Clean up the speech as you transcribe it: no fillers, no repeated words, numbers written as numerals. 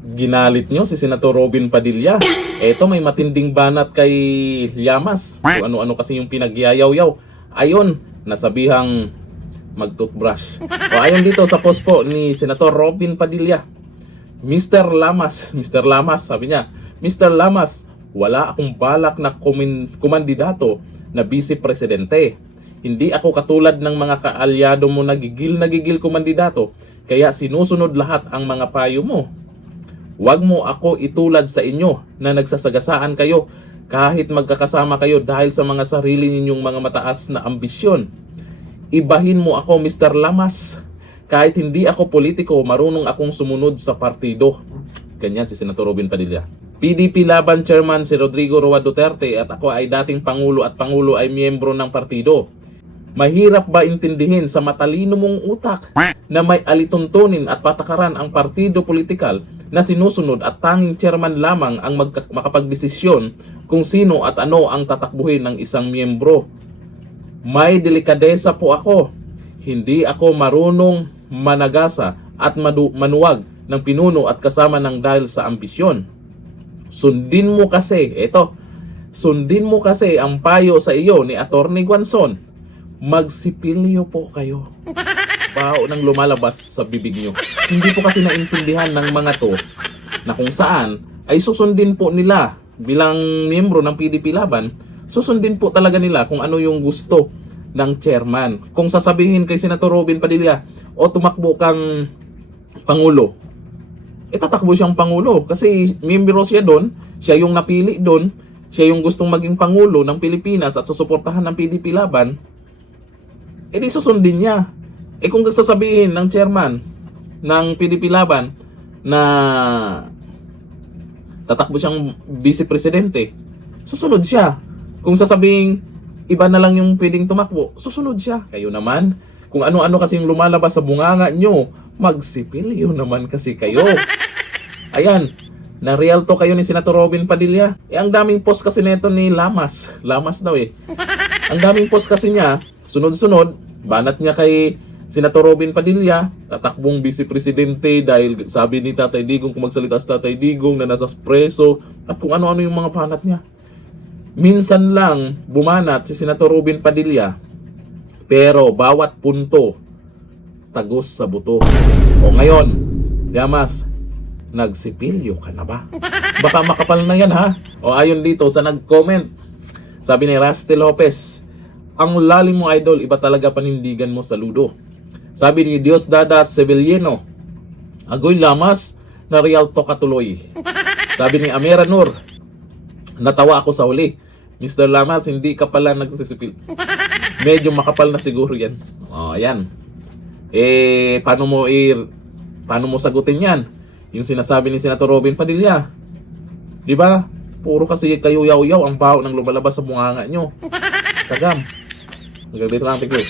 Ginalit nyo si Senator Robin Padilla. Eto, may matinding banat kay Llamas. Kung ano-ano kasi yung pinagyayaw-yaw. Ayon, nasabihang mag-toothbrush. O ayon dito sa post po ni Senator Robin Padilla, Mr. Lamas, sabi niya, Mr. Lamas, wala akong balak na kumandidato na vice presidente. Hindi ako katulad ng mga kaalyado mo na gigil kumandidato, kaya sinusunod lahat ang mga payo mo. Huwag mo ako itulad sa inyo na nagsasagasaan kayo kahit magkakasama kayo dahil sa mga sarili ninyong mga mataas na ambisyon. Ibahin mo ako, Mr. Lamas. Kahit hindi ako politiko, marunong akong sumunod sa partido. Ganyan si Senator Robin Padilla. PDP Laban Chairman si Rodrigo Roa Duterte at ako ay dating Pangulo at Pangulo ay miyembro ng partido. Mahirap ba intindihin sa matalino mong utak na may alituntunin at patakaran ang partido politikal na sinusunod at tanging chairman lamang ang makapagdesisyon kung sino at ano ang tatakbuhin ng isang miyembro? May delikadesa po ako. Hindi ako marunong managasa at manuwag ng pinuno at kasama ng dahil sa ambisyon. Sundin mo kasi ang payo sa iyo ni Attorney Guanzon. Magsipilyo po kayo. Bao nang lumalabas sa bibig nyo. Hindi po kasi naintindihan ng mga to na kung saan ay susundin po nila bilang miyembro ng PDP Laban, susundin po talaga nila kung ano yung gusto ng chairman. Kung sasabihin kay Senator Robin Padilla, o tumakbo kang Pangulo, tatakbo siyang Pangulo kasi miyembro siya doon, siya yung napili doon, siya yung gustong maging Pangulo ng Pilipinas at susuportahan ng PDP Laban, di susundin niya. Kung sasabihin ng chairman ng PDP Laban na tatakbo siyang vice presidente, susunod siya. Kung sasabihin iba na lang yung pwedeng tumakbo, susunod siya. Kayo naman, kung ano-ano kasi yung lumalabas sa bunganga nyo, magsipilyo naman kasi kayo. Ayan, na real to kayo ni Senator Robin Padilla. Ang daming post kasi nito ni Lamas. Lamas daw Ang daming post kasi niya, sunod-sunod, banat niya kay Senator Robin Padilla, tatakbong vice presidente dahil sabi ni Tatay Digong, kung magsalita sa Tatay Digong na nasa preso, at kung ano-ano yung mga banat niya. Minsan lang bumanat si Senator Robin Padilla, pero bawat punto tagos sa buto. O ngayon, Llamas, nagsipilyo ka na ba? Baka makapal na yan ha? O ayon dito sa nag-comment, sabi ni Rusty Lopez, ang lalim mo idol, iba talaga panindigan mo, saludo. Sabi ni Diosdado Sevilleno, agoy Llamas, na real to katuloy. Sabi ni Amira Nur, natawa ako sa huli. Mr. Lamas, hindi ka pala nagsisipil. Medyo makapal na siguro yan. O, ayan. Paano mo sagutin yan? Yung sinasabi ni Senator Robin Padilla. Di ba? Puro kasi kayo yaw-yaw ang baho ng lumalabas sa bunganga nyo. Tagam. Magagdito lang, tigil.